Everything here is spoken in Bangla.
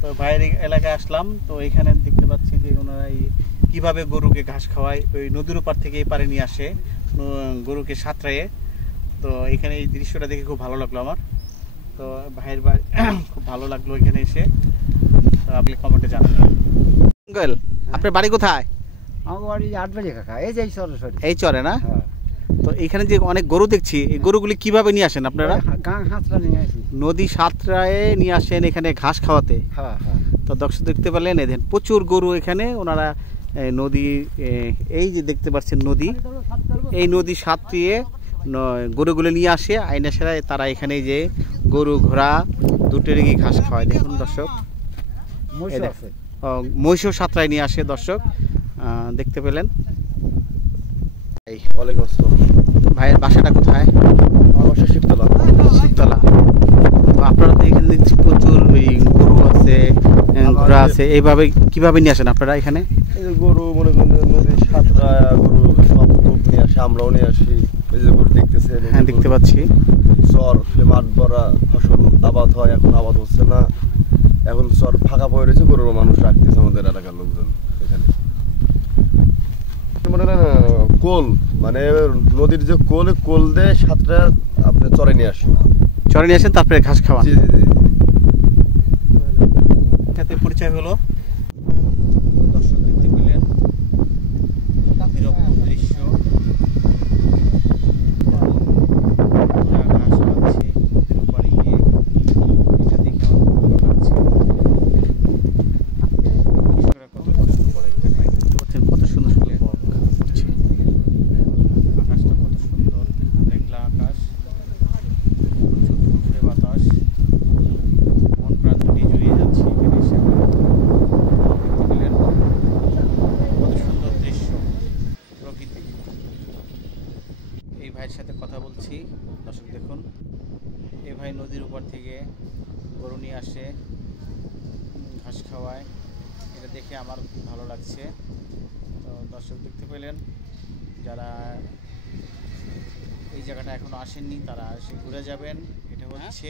তো ভাইয়ের এলাকায় আসলাম, তো এখানে দেখতে পাচ্ছি যে ওনারা কীভাবে গরুকে ঘাস খাওয়ায়, ওই নদীর পার থেকে এই পারে নিয়ে আসে গরুকে সাঁতরায়ে। তো এখানে এই দৃশ্যটা দেখে খুব ভালো লাগলো আমার। তো ভাইয়ের বাড়ি খুব ভালো লাগলো এখানে এসে। তো আপনি কমেন্টে জানাবেন। আপনার বাড়ি কোথায়? আমার বাড়ি 8 বাজে কাকা, এই যে এই চরে না? তো এখানে যে অনেক গরু দেখছি, এই গরুগুলি কিভাবে নিয়ে আসেন আপনারা? নদী সাঁতরায়ে নিয়ে আসেন এখানে ঘাস খাওয়াতে। তো দর্শক দেখতে পেলেন, এদের প্রচুর গরু এখানে ওনারা নদী, এই যে দেখতে পাচ্ছেন নদী, এই নদী সাঁতরিয়ে গরুগুলো নিয়ে আসে আইনা সেরায়। তারা এখানে যে গরু ঘোড়া দুটোরই ঘাস খাওয়ায়। দেখুন দর্শক, মহিষও সাঁতরায় নিয়ে আসে। দর্শক দেখতে পেলেন। ওয়ালাইকুম আসসালাম। ভাইয়ের বাসাটা কোথায়? আমার বাসা শিবতলা। শিবতলা। তো আপনারা তো এখানে দেখছি প্রচুর ওই গরু আছে, ঘোড়া আছে, এইভাবে কিভাবে নিয়ে আসেন আপনারা এখানে? এই যে গরু মনে করেন নদীর সাঁতরায় গরু সব লোক নিয়ে আসে, আমরাও নিয়ে আসি। এই যে গরু দেখতেছেন, হ্যাঁ দেখতে পাচ্ছি। চর মাঠ ভরা ফসল আবাদ হয়, এখন আবাদ হচ্ছে না। এখন চর ফাঁকা পড়ে রয়েছে, গরুর মানুষ রাখতেছে আমাদের এলাকার লোকজন এখানে। মনে করেন কোল, মানে নদীর যে কোল দিয়ে সাঁতরা আপনি চরে নিয়ে আসি। চরে নিয়ে আসেন, তারপরে ঘাস খাওয়া। জি জি জি। সাথে পরিচয় হলো। দর্শক দেখতে পেলেন এরকম দৃশ্য, ঘাস খাচ্ছে নদীর ওপারে গিয়ে। এটা দেখে আমার খুব ভালো লাগছে। কৃষকরা কত কষ্ট করে এখানে, দেখতে পাচ্ছেন কত সুন্দর সুন্দর বক করছে। আকাশটা কত সুন্দর, মেঘলা আকাশ, প্রচুর ফুরফুরে বাতাস, মন প্রাণ দুটি জুড়িয়ে যাচ্ছে এখানে এসে। দেখতে পেলেন কত সুন্দর দৃশ্য, প্রকৃতি। এই ভাইয়ের সাথে কথা বলছি। দর্শক দেখুন, এই ভাই নদীর উপর থেকে গরু নিয়ে আসে, ঘাস খাওয়ায়। এটা দেখে আমার খুব ভালো লাগছে। তো দর্শক দেখতে পেলেন, যারা এই জায়গাটা এখনো আসেননি তারা এসে ঘুরে যাবেন। এটা হচ্ছে